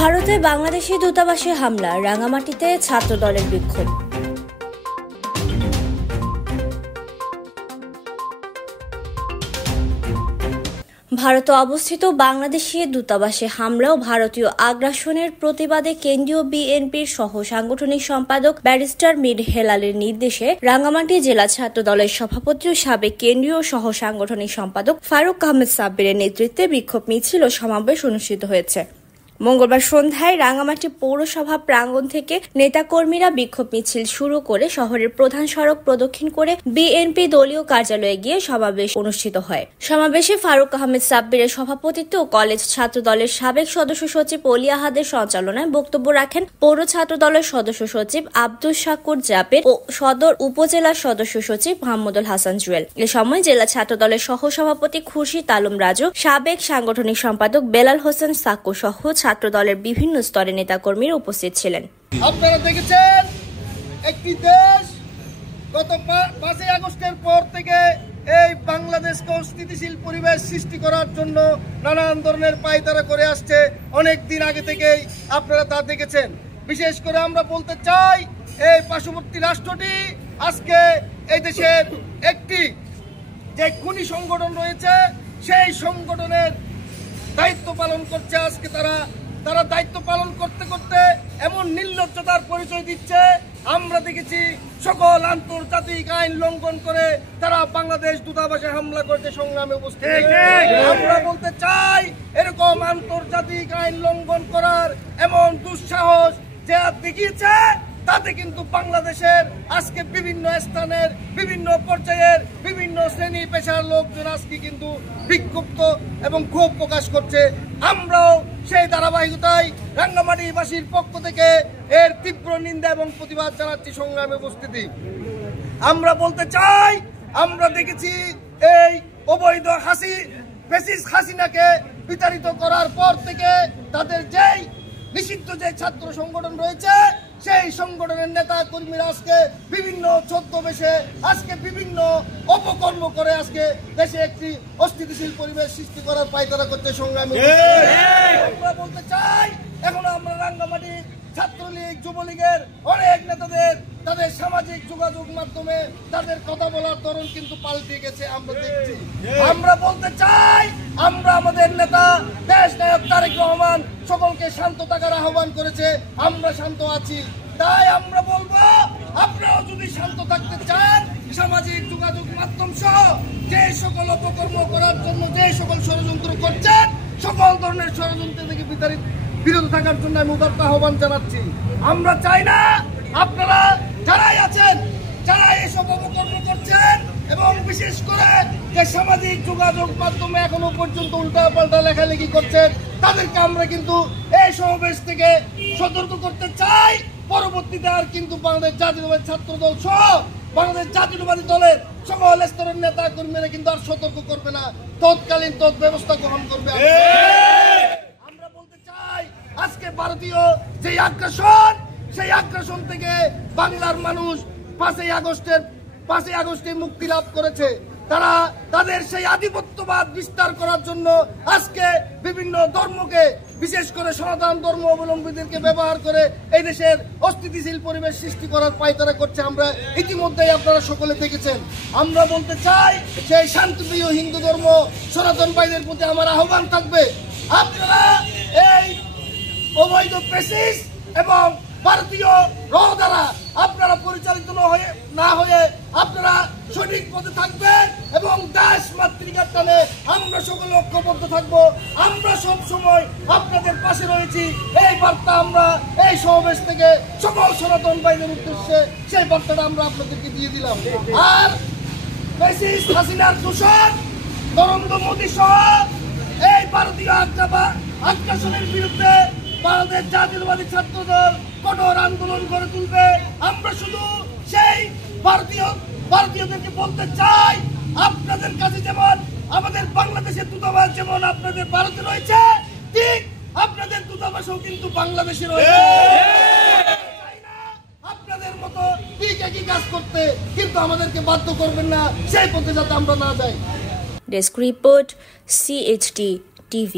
ভারতে বাংলাদেশি দূতাবাসে হামলা, রাঙামাটিতে ছাত্রদলের বিক্ষোভ। ভারতে অবস্থিত বাংলাদেশি দূতাবাসে হামলা ও ভারতীয় আগ্রাসনের প্রতিবাদে কেন্দ্রীয় বিএনপির সহ সাংগঠনিক সম্পাদক ব্যারিস্টার মীর হেলালের নির্দেশে রাঙামাটি জেলা ছাত্রদলের সভাপতি ও সাবেক কেন্দ্রীয় সহ সাংগঠনিক সম্পাদক ফারুক আহমেদ সাব্বিরের নেতৃত্বে বিক্ষোভ মিছিল ও সমাবেশ অনুষ্ঠিত হয়েছে। মঙ্গলবার সন্ধ্যায় রাঙামাটি পৌরসভা প্রাঙ্গণ থেকে নেতাকর্মীরা বিক্ষোভ মিছিল শুরু করে শহরের প্রধান সড়ক প্রদক্ষিণ করে বিএনপি দলীয় কার্যালয়ে গিয়ে সমাবেশ অনুষ্ঠিত হয়। সমাবেশে ফারুক আহমেদ সাব্বিরের সভাপতিত্বে ও কলেজ ছাত্র দলের সাবেক সদস্য সচিব অলি আহাদের সঞ্চালনায় বক্তব্য রাখেন পৌর ছাত্র দলের সদস্য সচিব আব্দুল শাকুর জাবের ও সদর উপজেলার সদস্য সচিব মোহাম্মদুল হাসান জুয়েল। এ সময় জেলা ছাত্র দলের সহ সভাপতি খুরশিদ আলম রাজু, সাবেক সাংগঠনিক সম্পাদক বেলাল হোসেন সাক্কু সহ ছাত্র দলের বিভিন্ন স্তরের নেতাকর্মীরা উপস্থিত ছিলেন। আপনারা দেখেছেন একটি দেশ গত 5 আগস্টের পর থেকে এই বাংলাদেশকে স্থিতিশীল পরিবেশ সৃষ্টি করার জন্য নানান ধরনের পায়তারা করে আসছে। অনেক দিন আগে থেকেই আপনারা তা দেখেছেন। বিশেষ করে আমরা বলতে চাই, এই পার্শ্ববর্তী রাষ্ট্রটি আজকে এই দেশের একটি যে খুনি সংগঠন রয়েছে, সেই সংগঠনের দায়িত্ব পালন করছে। আজকে তারা দায়িত্ব পালন করতে করতে এমন নির্লজ্জতার পরিচয় দিচ্ছে। আমরা দেখেছি সকল আন্তর্জাতিক আইন লঙ্ঘন করে তারা বাংলাদেশ দূতাবাসে হামলা করছে। সংগ্রামে উপস্থিত আমরা বলতে চাই, এরকম আন্তর্জাতিক আইন লঙ্ঘন করার এমন দুঃসাহস যে দেখিয়েছে, তাতে কিন্তু বাংলাদেশের আজকে বিভিন্ন স্থানের বিভিন্ন পর্যায়ের বিভিন্ন শ্রেণী পেশার লোকজন আজকে কিন্তু বিক্ষুব্ধ এবং ক্ষোভ প্রকাশ করছে। আমরাও সেই ধারাবাহিকতায় রাঙ্গামাটিবাসীর পক্ষ থেকে এর তীব্র নিন্দা এবং প্রতিবাদ জানাচ্ছি। সংগ্রামে উপস্থিতি আমরা বলতে চাই, আমরা দেখেছি এই অবৈধ ফ্যাসিস্ট হাসিনাকে বিতাড়িত করার পর থেকে তাদের যেই নিষিদ্ধ যে ছাত্র সংগঠন রয়েছে, সেই সংগঠনের নেতা কর্মীরা আজকে বিভিন্ন ছদ্মবেশে আজকে বিভিন্ন অপকর্ম করে আজকে দেশে একটি অস্থিতিশীল পরিবেশ সৃষ্টি করার পায়তারা করতে। সংগ্রামী আমরা বলতে চাই, এখনো আমরা রাঙ্গামাটি ছাত্রলীগ যুবলীগের অনেক নেতাদের তাদের সামাজিক যোগাযোগ মাধ্যমে তাদের কথা বলার ধরন কিন্তু পাল্টে গেছে। আমরা দেখছি, আমরা বলতে চাই, আমরা আমাদের নেতা দেশ নায়ক তারেক রহমান সকলকে শান্ত থাকার আহ্বান করেছে। আমরা শান্ত আছি। তাই আমরা বলবো, আপনারাও যদি শান্ত থাকতে চান, সামাজিক যোগাযোগ মাধ্যম সহ যে সকল অপকর্ম করার জন্য যে সকল ষড়যন্ত্র করছেন, সকল ধরনের ষড়যন্ত্র থেকে বিরত থাকার জন্য আমি উদাত্ত আহ্বান জানাচ্ছি। আমরা চাই না আপনারা যারাই আছেন, যারা এসব অপকর্ম করছেন এবং বিশেষ করে যে সামাজিক যোগাযোগ মাধ্যমে এখনো পর্যন্ত উল্টাপাল্টা লেখালেখি করছেন, তাদেরকে আমরা কিন্তু এই সমাবেশ থেকে সতর্ক করতে চাই। পরবর্তীতে আর কিন্তু বাংলাদেশ জাতীয়তাবাদী ছাত্র দল সহ বাংলাদেশ জাতীয়তাবাদী দলের সকল স্তরের নেতা কর্মীরা কিন্তু আর সতর্ক করবে না, তৎকালীন ব্যবস্থা গ্রহণ করবে। আমরা বলতে চাই, আজকে ভারতীয় যে আগ্রাসন, সেই আগ্রাসন থেকে বাংলার মানুষ 5 আগস্টে মুক্তি লাভ করেছে। তারা তাদের সেই আধিপত্যবাদ বিস্তার করার জন্য আজকে বিভিন্ন ধর্মকে, বিশেষ করে সনাতন ধর্ম অবলম্বীদেরকে ব্যবহার করে এই দেশের অস্থিতিশীল পরিবেশ সৃষ্টি করার পায়তারা করছে। আমরা ইতিমধ্যেই আপনারা সকলে দেখেছেন। আমরা বলতে চাই, সেই শান্তিপ্রিয় হিন্দু ধর্ম সনাতন ভাইদের প্রতি আমার আহ্বান থাকবে, আপনারা এই অবৈধ ফ্যাসিস্ট এবং ভারতীয় র দ্বারা আপনারা পরিচালিত না হয়ে আপনারা সঠিক পথে থাকবেন এবং দেশ মাতৃকার টানে আমরা সকলে ঐক্যবদ্ধ থাকবো। আমরা সব সময় আপনাদের পাশে রয়েছি। এই বার্তা আমরা এই সমাবেশ থেকে সকল সনাতন ভাইদের উদ্দেশ্যে সেই বার্তাটা আমরা আপনাদেরকে দিয়ে দিলাম। আর ফ্যাসিস্ট হাসিনার দূষণ, নরেন্দ্র মোদী সহ এই ভারতীয় আগ্রাসনের বিরুদ্ধে বাংলাদেশ জাতীয়তাবাদী ছাত্র দল কঠোর আন্দোলন করে তুলবে। আমরা শুধু সেই ভারতীয়দেরকে বলতে চাই, আপনাদের কাছে যেমন আমাদের বাংলাদেশের দূতাবাস যেমন আপনাদের ভারতে রয়েছে, ঠিক আপনাদের দূতাবাসও কিন্তু বাংলাদেশে রয়েছে। আপনাদের মতো ঠিক একই কাজ করতে, কিন্তু আমাদেরকে বাধ্য করবেন না সেই পথে যাতে আমরা না যাই। Desk report, CHT TV।